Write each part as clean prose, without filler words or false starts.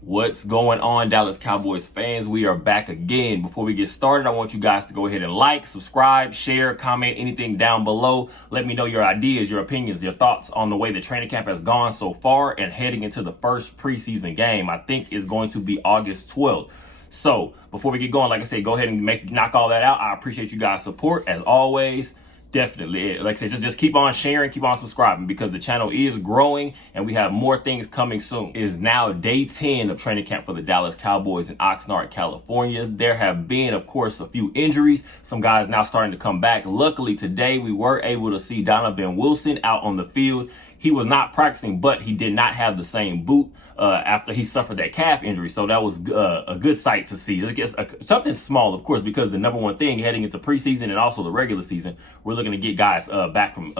What's going on, Dallas Cowboys fans? We are back again. Before we get started, I want you guys to go ahead and like, subscribe, share, comment, anything down below. Let me know your ideas, your opinions, your thoughts on the way the training camp has gone so far and heading into the first preseason game. I think is going to be August 12th. So before we get going, like I said, go ahead and knock all that out. I appreciate you guys' support as always. Definitely. Like I said, just keep on sharing, keep on subscribing because the channel is growing and we have more things coming soon. It is now day 10 of training camp for the Dallas Cowboys in Oxnard, California. There have been, of course, a few injuries. Some guys now starting to come back. Luckily, today we were able to see Donovan Wilson out on the field. He was not practicing, but he did not have the same boot after he suffered that calf injury. So that was a good sight to see. Just something small, of course, because the number one thing heading into preseason and also the regular season, we're looking to get guys back from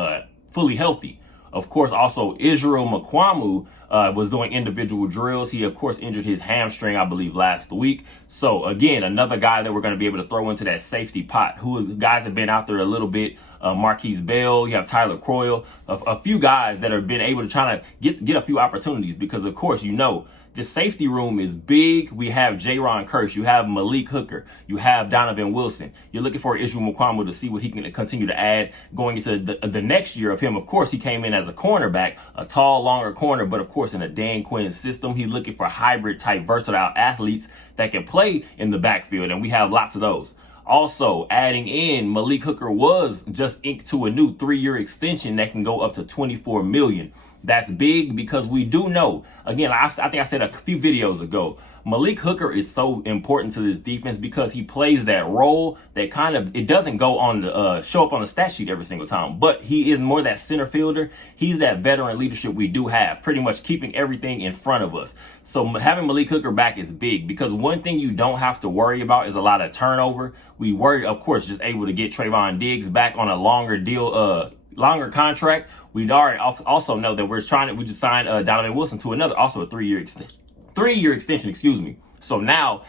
fully healthy. Of course, also Israel Mukuamu was doing individual drills. He, of course, injured his hamstring, I believe, last week. So, again, another guy that we're going to be able to throw into that safety pot. Guys have been out there a little bit. Marquise Bell, you have Tyler Croyle, a few guys that have been able to try to get a few opportunities because, of course, you know, the safety room is big. We have Jaron Kearse. You have Malik Hooker. You have Donovan Wilson. You're looking for Israel Mukuamu to see what he can continue to add going into the next year of him. Of course, he came in as a cornerback, a tall, longer corner, but of course, in a Dan Quinn system, he's looking for hybrid type versatile athletes that can play in the backfield, and we have lots of those. Also, adding in, Malik Hooker was just inked to a new 3-year extension that can go up to $24 million. That's big because we do know, again, I think I said a few videos ago, Malik Hooker is so important to this defense because he plays that role that kind of, it doesn't go on the, show up on the stat sheet every single time, but he is more that center fielder. He's that veteran leadership we do have, pretty much keeping everything in front of us. So having Malik Hooker back is big because one thing you don't have to worry about is a lot of turnover. We worry, of course, just able to get Trayvon Diggs back on a longer deal, longer contract. We already also know that we just signed Donovan Wilson to another, also a 3-year extension. 3-year extension, excuse me. So now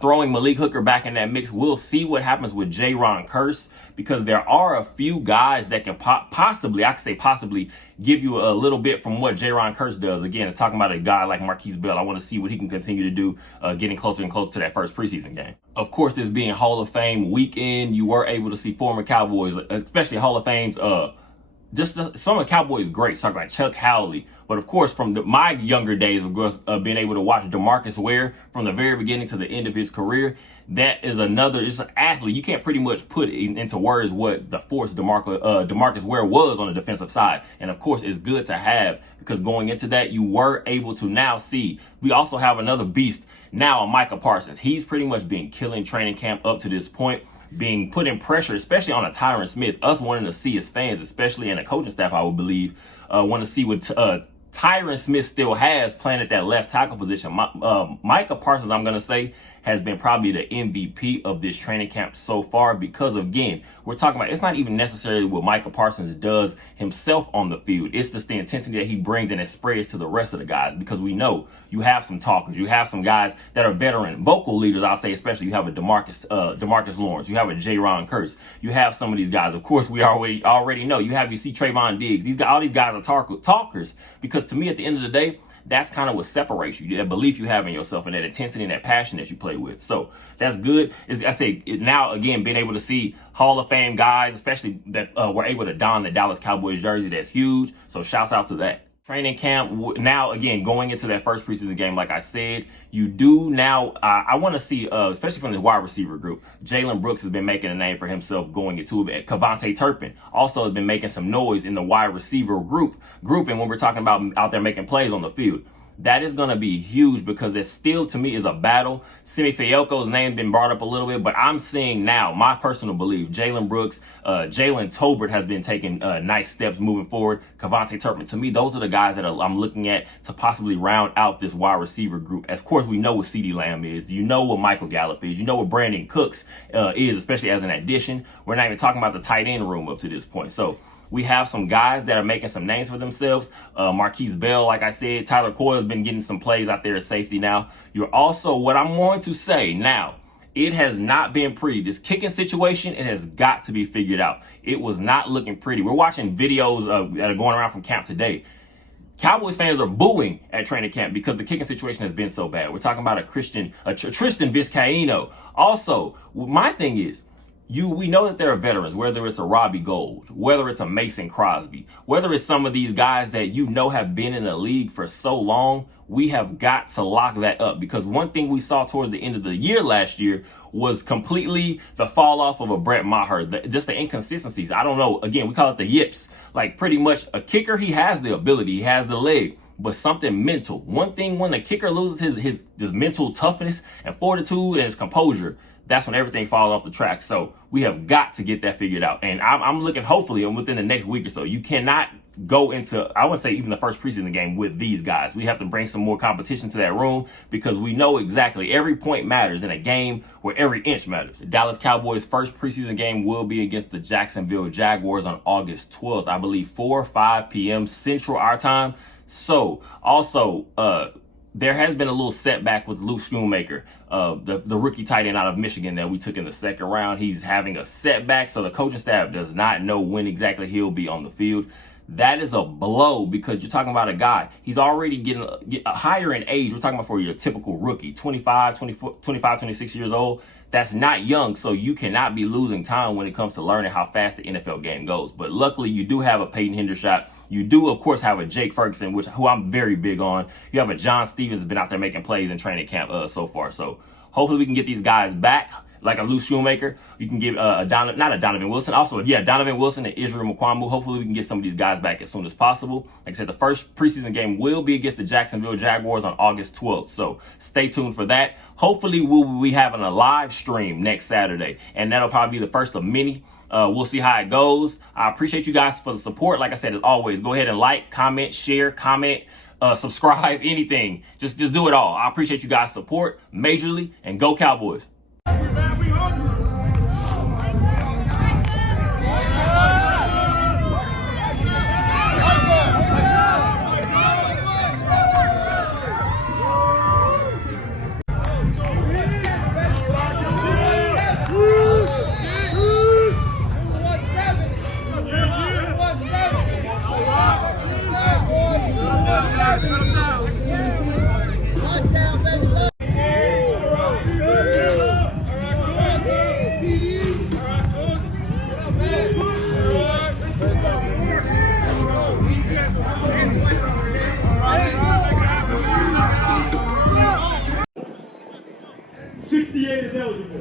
throwing Malik Hooker back in that mix, we'll see what happens with Jaron Kearse because there are a few guys that can possibly give you a little bit from what Jaron Kearse does. Again, talking about a guy like Marquise Bell, I want to see what he can continue to do getting closer and closer to that first preseason game. Of course, this being Hall of Fame weekend, you were able to see former Cowboys, especially Hall of Fame's just some of the Cowboys greats, talking about Chuck Howley. But of course, from my younger days of being able to watch DeMarcus Ware from the very beginning to the end of his career, that is just an athlete. You can't pretty much put into words what the force DeMarcus Ware was on the defensive side. And of course, it's good to have because going into that, you were able to now see. We also have another beast now, Micah Parsons. He's pretty much been killing training camp up to this point, being put in pressure, especially on a Tyron Smith, us wanting to see as fans, especially in the coaching staff, I would believe, want to see what Tyron Smith still has playing at that left tackle position. Micah Parsons, I'm going to say, has been probably the MVP of this training camp so far because, again, we're talking about it's not even necessarily what Micah Parsons does himself on the field. It's just the intensity that he brings and it spreads to the rest of the guys because we know you have some talkers. You have some guys that are veteran vocal leaders, I'll say, especially you have a DeMarcus Lawrence. You have a Jaron Kearse. You have some of these guys. Of course, we already know. You see Trayvon Diggs. All these guys are talkers because to me, at the end of the day, that's kind of what separates you, that belief you have in yourself and that intensity and that passion that you play with. So that's good. I say now, again, being able to see Hall of Fame guys, especially that were able to don the Dallas Cowboys jersey, that's huge. So shouts out to that. Training camp now, again, going into that first preseason game, like I said, you do now, I want to see, especially from the wide receiver group, Jalen Brooks has been making a name for himself going into it. Kavontae Turpin also has been making some noise in the wide receiver grouping when we're talking about out there making plays on the field. That is going to be huge because it still, to me, is a battle. Simi Fehiko's name been brought up a little bit, but I'm seeing now, my personal belief, Jalen Brooks, Jalen Tolbert has been taking nice steps moving forward. Kavontae Turpin, to me, those are the guys that I'm looking at to possibly round out this wide receiver group. Of course, we know what CeeDee Lamb is. You know what Michael Gallup is. You know what Brandon Cooks is, especially as an addition. We're not even talking about the tight end room up to this point. So we have some guys that are making some names for themselves. Marquise Bell, like I said, Tyler Croyle has been getting some plays out there at safety now. You're also, what I'm going to say now, It has not been pretty. This kicking situation, it has got to be figured out. It was not looking pretty. We're watching videos that are going around from camp today. Cowboys fans are booing at training camp because the kicking situation has been so bad. We're talking about a Tristan Vizcaíno. Also, my thing is, we know that there are veterans, whether it's a Robbie Gould, whether it's a Mason Crosby, whether it's some of these guys that have been in the league for so long. We have got to lock that up, because one thing we saw towards the end of the year last year was completely the fall off of a Brett Maher, just the inconsistencies. I don't know. Again, we call it the yips. Like, pretty much a kicker, he has the ability, he has the leg, but something mental. One thing, when the kicker loses his mental toughness and fortitude and his composure, that's when everything falls off the track. So we have got to get that figured out. And I'm looking, hopefully, within the next week or so. You cannot go into, I wouldn't say even the first preseason game with these guys. We have to bring some more competition to that room, because we know exactly every point matters in a game where every inch matters. The Dallas Cowboys' first preseason game will be against the Jacksonville Jaguars on August 12th. I believe 4 or 5 p.m. Central our time. So also, there has been a little setback with Luke Schoonmaker, the rookie tight end out of Michigan that we took in the second round. He's having a setback, so the coaching staff does not know when exactly he'll be on the field. That is a blow, because you're talking about a guy, he's already getting higher in age. We're talking about for your typical rookie, 25, 26 years old. That's not young, so you cannot be losing time when it comes to learning how fast the NFL game goes. But luckily, you do have a Peyton Hendershot. You do, of course, have a Jake Ferguson, who I'm very big on. You have a John Stevens, been out there making plays in training camp so far. So hopefully we can get these guys back, like a Luke Schoonmaker. You can give Donovan Wilson. Also, Donovan Wilson and Israel Mukuamu. Hopefully we can get some of these guys back as soon as possible. Like I said, the first preseason game will be against the Jacksonville Jaguars on August 12th. So stay tuned for that. Hopefully we'll be having a live stream next Saturday, and that'll probably be the first of many. We'll see how it goes. I appreciate you guys for the support. Like I said, as always, go ahead and like, comment, share, subscribe, anything. Just do it all. I appreciate you guys' support majorly, and go Cowboys. 68 is eligible.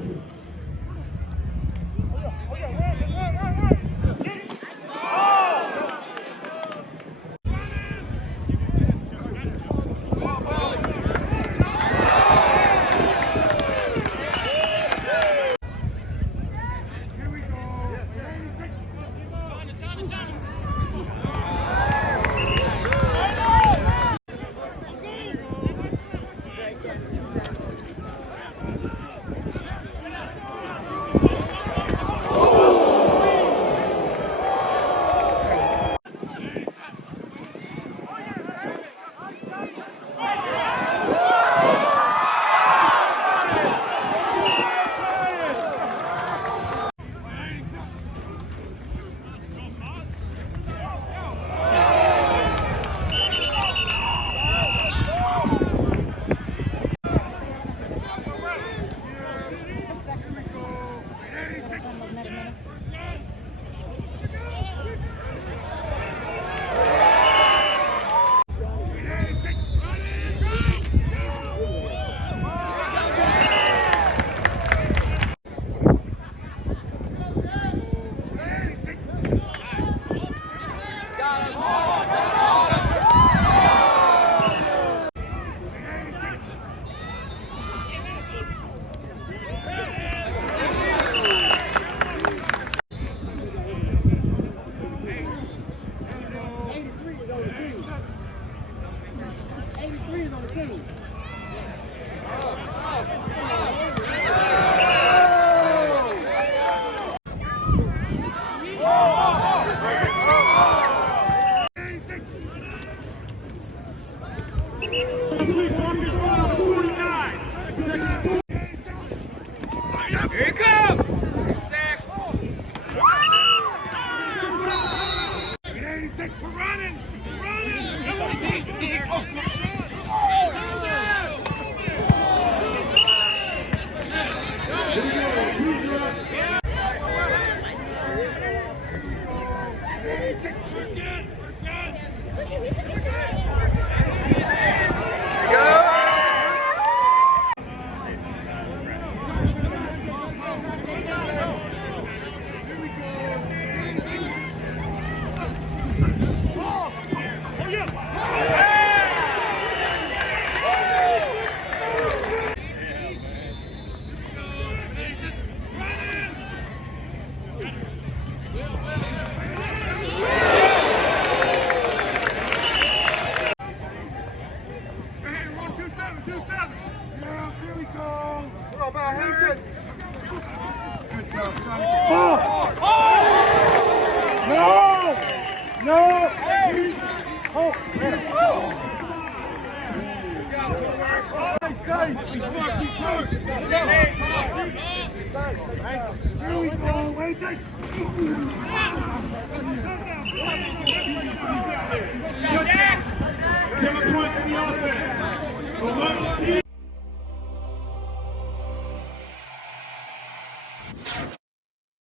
Here we go. Wait.